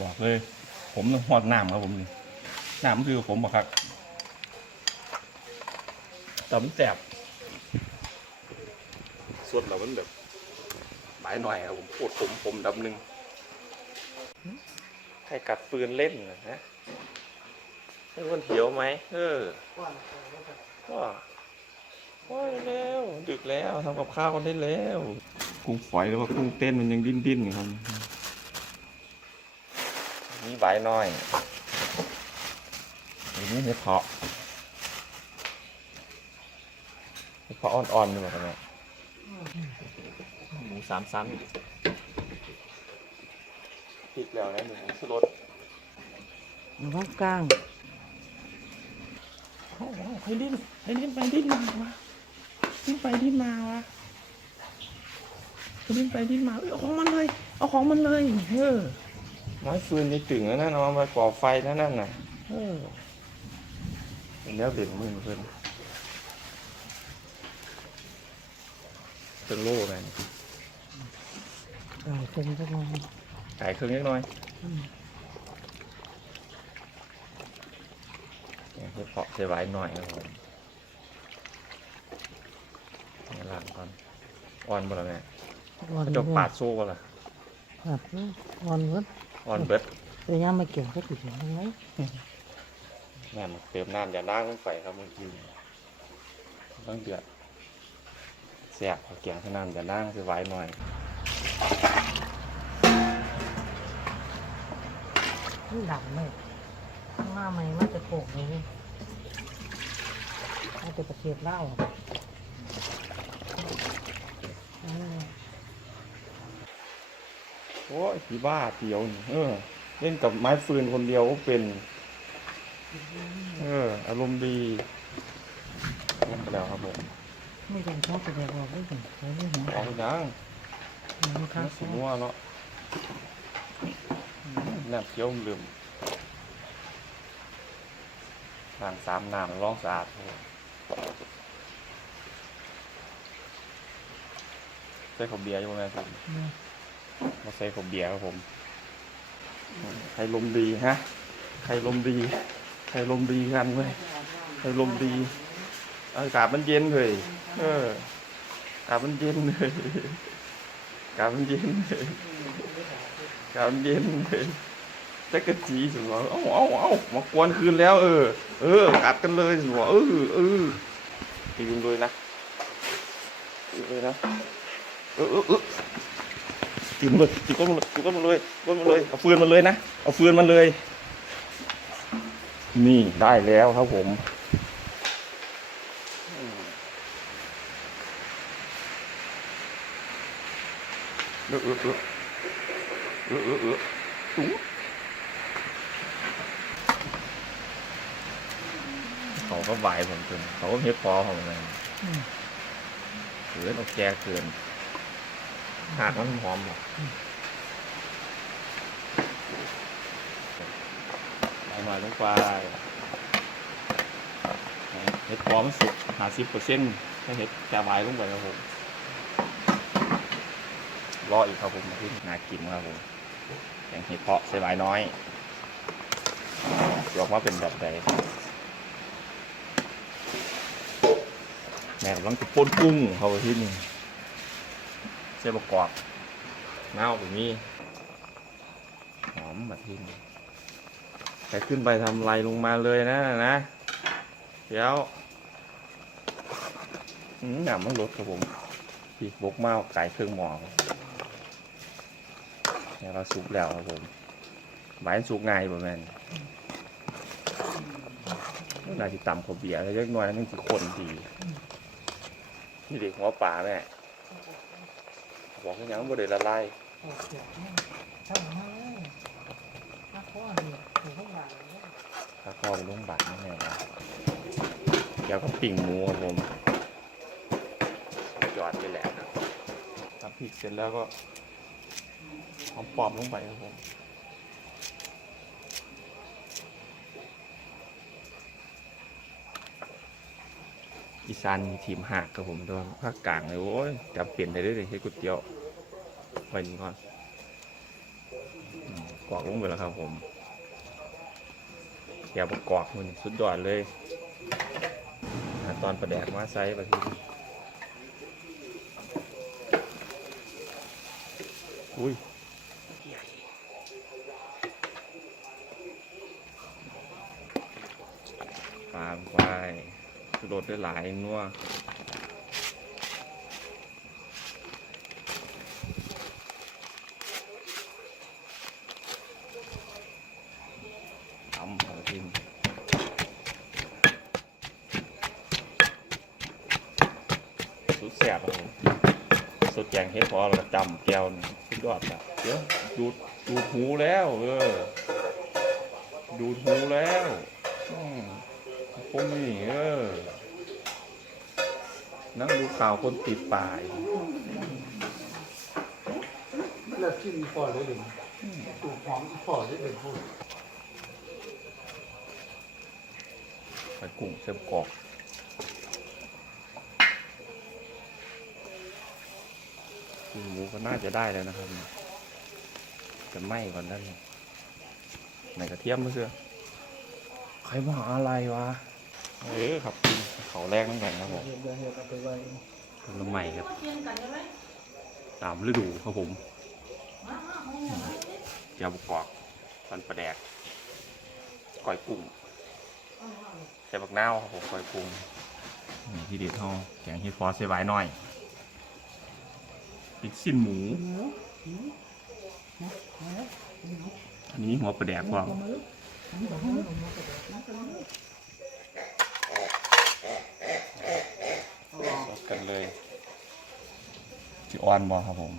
บอกเลย ผมต้องหอดน้ำครับผมนี่น้ำคือผมบอกครับแต่มันแสบส่วนเรามันแบบหมายหน่อยครับผมปวดผมผมดำหนึ่งใครกัดปืนเล่นนะฮะให้คนเหี่ยวไหมเออก็โอ้ยแล้วดึกแล้วทำกับข้าวกันได้แล้ว กุ้งฝอยหรือว่ากุ้งเต้นมันยังดิ้นดิ้นๆอยู่ครับ มีใบหน่อยอันนี้เห็ดเพาะเห็ดเพาะอ่อนๆนี่มาทำไมหมูสามชั้นพริกแล้วนะหมูสลดระวังกลางโอ้โหให้ดิ้นให้ดิ้นไปดิ้นมาวะดิ้นไปดิ้นมาวะดิ้นไปดิ้นมาเอ้ยเอาของมันเลย เอาของมันเลยเออ ไม้ฟืนนี่ตึงแล้วนะเอามาก่อไฟนั่นน่ะเออเป็นเนื้อเบี่ยงมือเพื่อนเป็นโล่ไงกลางเป็นก็มองไก่เครื่องเล็กน้อยเนี่ยเฉพาะเสียไว้หน่อยครับผมเนี่ยล้างก่อนอ่อนบ่ละแม่วันกระจกปาดโซ่บ่ละปาดวันเวิร์ด อ่อนเบิดแต่ยังไม่เกี่ยวก็ติดยังไงแม่มาเติมน้ำอย่าล้างลงไปครับเมื่อกี้ต้องเดือดแสบพอเกี่ยงขนาดอย่าล้างเสียไว้หน่อยนี่ดำเลยข้างหน้าไม่มาจะโผล่เลยนี่มาจะประเทศเล่าวอะอันนี้ โอ้ยผีบ้าเดียวนี่เออ เล่นกับไม้ฟืนคนเดียวก็เป็น เออ อารมณ์ดีเล่นไปแล้วครับผมไม่ต้องชอบแสดงออกไม่ถึงไม่ได้หัวออกยังมันข้าน่างสีซ้ายม่วเนาะน้ำเคี้ยวลืมล้างสามน้ำร้องสะอาดครับใส่ขาวเบียร์อยู่ไหมครับเนี่ย มาใส่ขาวเบียร์ครับผม ใครลมดีฮะ ใครลมดี ใครลมดีกันเว้ย ใครลมดี อากาศมันเย็นเลย เออ อากาศมันเย็นเลยอากาศมันเย็นเลยอากาศมันเย็นเลยจักรจีสิวะเอ้าเอ้าเอ้ามากวนคืนแล้ว เออ เออ กัดกันเลยสิวะเออเออตีกันเลยนะตีเลยนะ เออเออ เออมันเลยตีก้นมันเลยตีก้นมันเลยก้นมันเลยเอาฟืนมันเลยนะเอาฟืนมันเลย นี่ได้แล้วครับผมเออเออเออเออเออเอออู้เขาก็ไหวผมจนเขาก็เฮ็ดพอผมเลยอืมเกินเอาแกเกิน หากมันหอมหรอกเอามาลงไปเฮ็ดพอมสุกหาสิบเปอร์เซ็นต์ถ้เฮ็ดแกไหวลงไปครับผม รออีกครับผมที่นากินครับผมแกงเห็ดเพาะใส่หลายน้อยบอกว่าเป็นแบบใดแม่กำลังจะป่นกุ้งเขาที่นี่ ส่ประกอบน้าวแบบนี้หอมแบบที่นี่ใครขึ้นไปทำไรลงมาเลยนะนะเดี๋ยวอืมหนำมันลดครับผมปีกบกเมาไก่เครื่องหมอเนี่ยเราสุกแล้วครับผมหมายสุกง่ายประมาณน่าจะต่ำกว่าเบียร์เล็กน้อยนั่นคือคนดีนี่เด็กหัวป่าแม่ บอกให้ยังบ่ได้ละลายโอ้เกี่ยวเนี่ยทำมาเลยถ้าข้อเนี่ยถือว่าอย่างนี้ถ้าเข้าไปโรงพยาบาลแน่ๆนะเดี๋ยวก็ปิ่งหมูครับผมยอดไปแหละครับทำพริกเสร็จแล้วก็หอมปอมลงไปครับผม อีสานทีมหักครับผมด้วยภาคกลางเลยโอ้ยจำเปลี่ยนได้เลยเฮ็ดก๋วยเตี๋ยวไปนี่ก่อนกรอกลงไปแล้วครับผมแกวประกอบมันสุดยอดเลยตอนประแดกมาไซส์ประทีอุ้ยปาควาย สุดได้หลายนัวทำเอาทิ้งสุดแสบครับผมสุดแกงเฮ็ดพอเราจำแก้วสุดยอดแบบเดี๋ยวดูดดูดหูแล้ว เออ ดูดหูแล้ว อืม พวกนี้เออ นั่งดูข่าวคนติดป่ายแล้วกินพอเลยหรือตูกหอมอีพอได้เป็นพูดไปกุ้งเส้นกอกกุ้งหมูก็น่าจะได้แล้วนะครับ จะไหม้ก่อนด้ไหมไหนกระเทียมมาเสือ ใครมาอะไรวะเออครับกินเขาแรกนั่งกันครับผมเห็นเดี๋ยวเห็นเอาไปไว้ผลไม้ครับตามฤดูครับผมเจียวบกกอกปันปลาแดกก้อยกุ้งใส่บักนาวครับผมก้อยกุ้งนี่ที่เด็ดห่อแกงเฮ็ดฟอสใส่ไว้หน่อยปิดสิ้นหมู อันนี้หัวปลาแดกว่า กันเลยที่ออนบอครับผม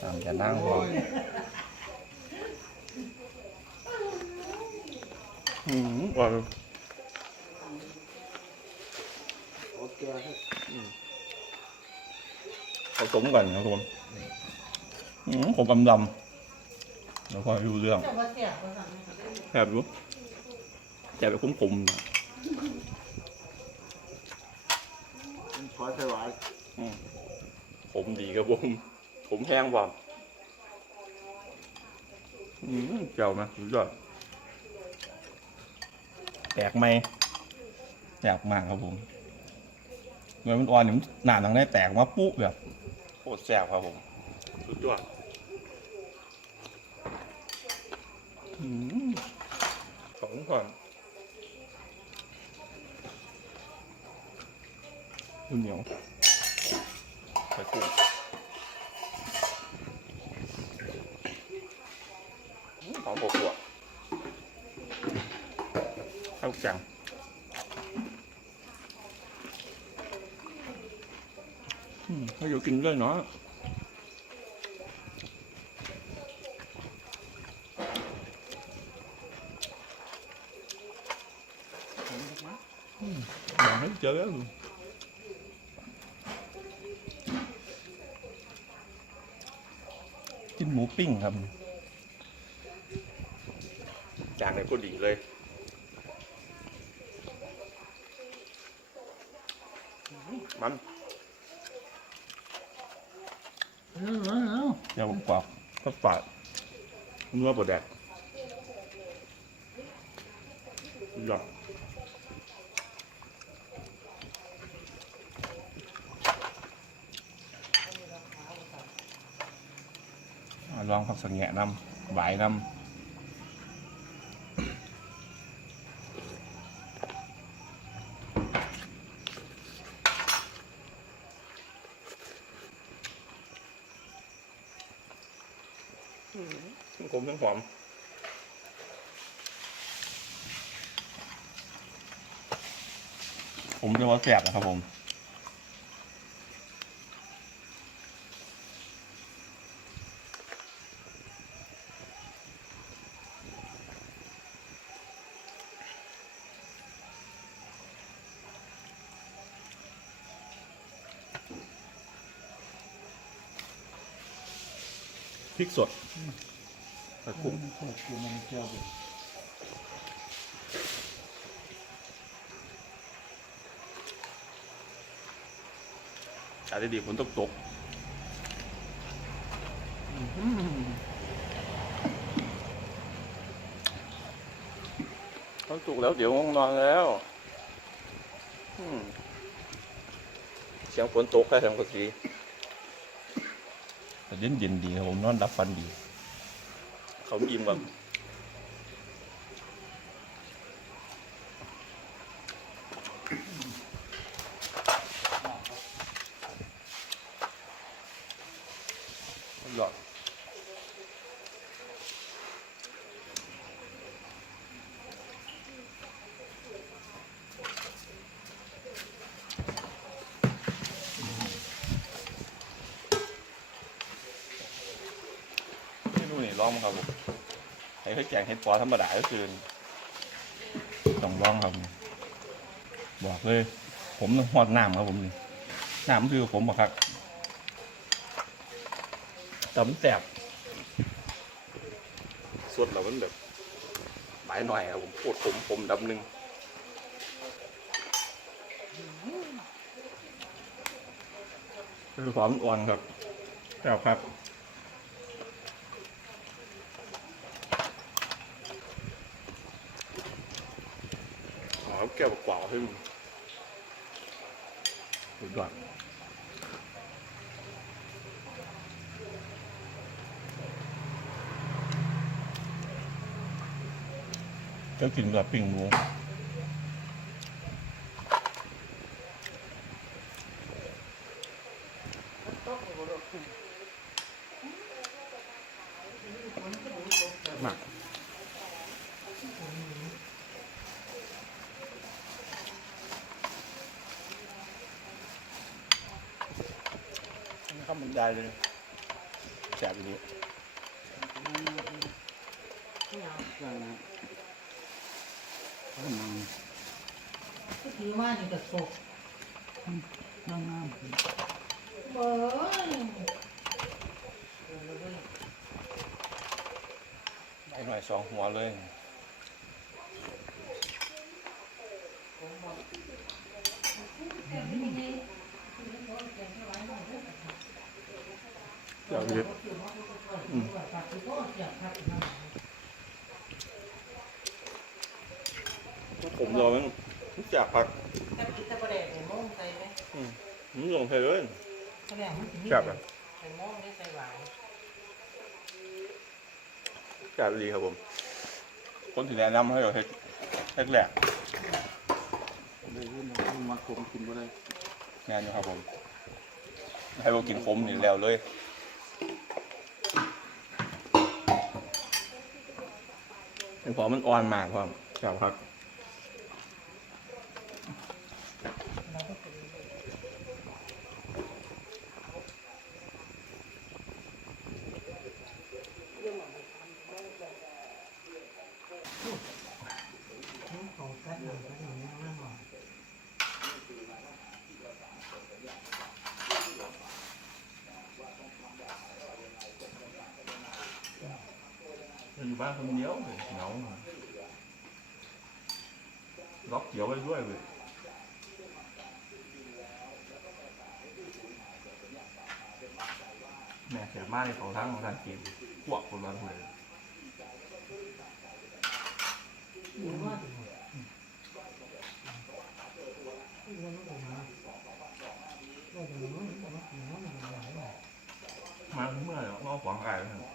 ตามจะนั่งพออืมอร่อยโอเคครับผสมกันครับทุกคน อืมขมดำๆแล้วพอดูเรื่องเจ้าว่าเสียภาษาไม่ได้แทบรู้แทบไปคุ้มๆนะขอใส่หวานอืมผมดีครับผมผมแห้งบ่อืมเจ้านะสุดยอดแตกไหมแตกมากครับผมเงินมันอ่อนนี่มันหนาหนังได้แตกมาปุ๊บแบบโคตรแซ่บครับผมสุดยอดอืมของ ก่อนคุณเหนียวไปกุ้งอืมหอมปวดข้าวจังอืมให้อยู่กินด้วยเนาะ อยากให้เจอกินหมูปิ้งครับจานไหนก็ดีเลย มันเอาเอาเอาเดี๋ยวกรอบก็ฝาดเนื้อปลาแดกหยอด อ่าลองผักสังแงะนำหวายนำทั้งขมทั้งหอมผมจะว่าแสบนะครับผม ริกสดกระกุ้งโคตรกูมันเจียวเลยอาจจะดีฝนตกตกอืมเขาจุกแล้วเดี๋ยวง่วงนอนแล้วอืมเสียงฝนตกแค่เสียงกระสีแต่ เย็นเย็นดีครับผมนอนรับฟันดี เขาอิ่มแบบหลอดไม่รู้นี่ล องมั้งครับผมให้เขาแจงเห็ดปอธรรมดาก็คือต้องลองครับผมบอกเลย ผมหอดน้ำครับผมนี่น้ำคือผมบอกครับแต่มันแสบสดแล้วมันแบบหลายหน่อยครับผมปวดผมผมดำหนึ่งคือความอ่อนครับแซ่บครับ แก้วกว่าขึ้นสุดยอดก็กินแบบปิ่งหมู ข้าวมันได้เลยแซ่บอย่างนี้ก็ถือว่านี่ก็ตกน้ำน้เบ้ยได้หน่อยสองหัวเลยผมรอมั นจากผักถ้ากินตะประเดกใส่โม่งใส่ไหมผมลงไปเลยตะแดกมันสิมีจับอะใส่โม่งนี่ใส่หวานจับดีครับผม คนที่แนะนำให้เราเฮ็ดแรกำเลยขึ้นมาคมกินบ่ได้ๆงานอยู่ครับผม ให้เรากินคมนี่แล้วเลย เป็นเพราะมันอ่อนมากครับจับครับก็เป็นของกัดหนังกัดหนังมากหน่อย อยู่บ้านคนเดียวเลยเหงาล็อกเกี่ยวไว้ด้วยเลยแม่เสียมากในของทั้งของทางเกมพวกคนละเลยอยู่ว่าดีกว่าอยู่ว่าไม่ได้มาเมื่อไหร่นอกขวางไก่แล้วครับ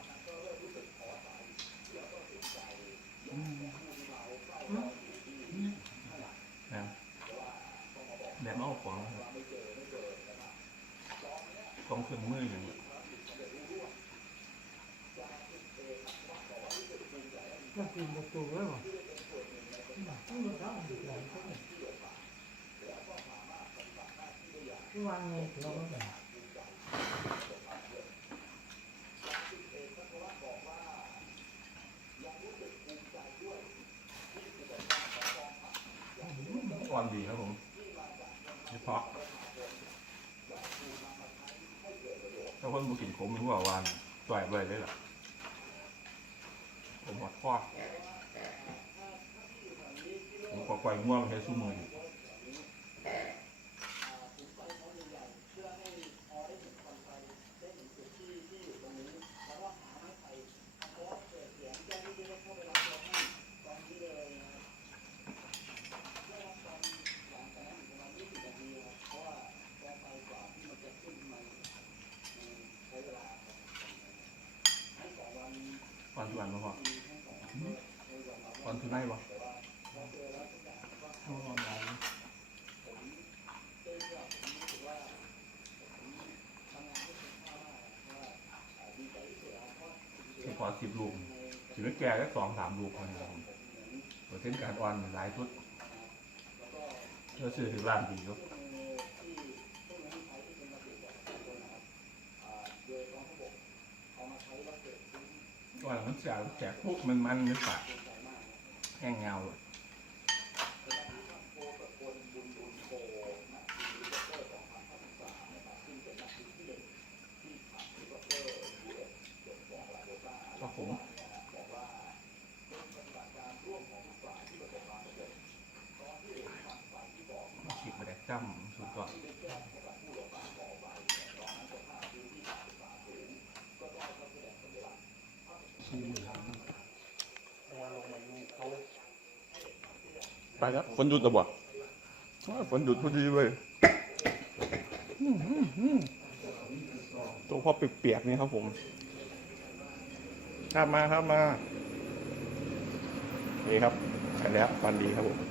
นะแบบนอกขวางครับ ต้องขึ้นมืออย่างนี้ก็กินประตูแล้วหรอต้องรู้แล้วมันดีใจก็ได้ที่วางไงเราไม่ได้อ่อนดีครับผมเฉพาะถ้า คนบุกินผมหัววานต่อยไปเลยล่ะผมหมดข้อผมขอปล่อยง่วงใช้สู้มืออยู่ วันมาพอตอนคือไงบ่ เอาออนไลน์ คือพอ สิบลูกถือว่แก่ได้สองสามลูกคนเดียวเปอร์เซ็นต์การออนหลายชุดเราซื้อถึงร้านดีครับก่อนมันจะแจกพวกมันมันนึกปะแห้งเงาเลยครับผมฉีกมาแดก จ้ำสุดก่อนไปแล้วฝนหยุดแล้วบ่อ้าวฝนหยุดพอดีเลยอื้อหือหือตัวพ่อเปียกๆนี่ครับผมข้ามมาข้ามมา นี่ครับไปแล้วฟันดีครับผม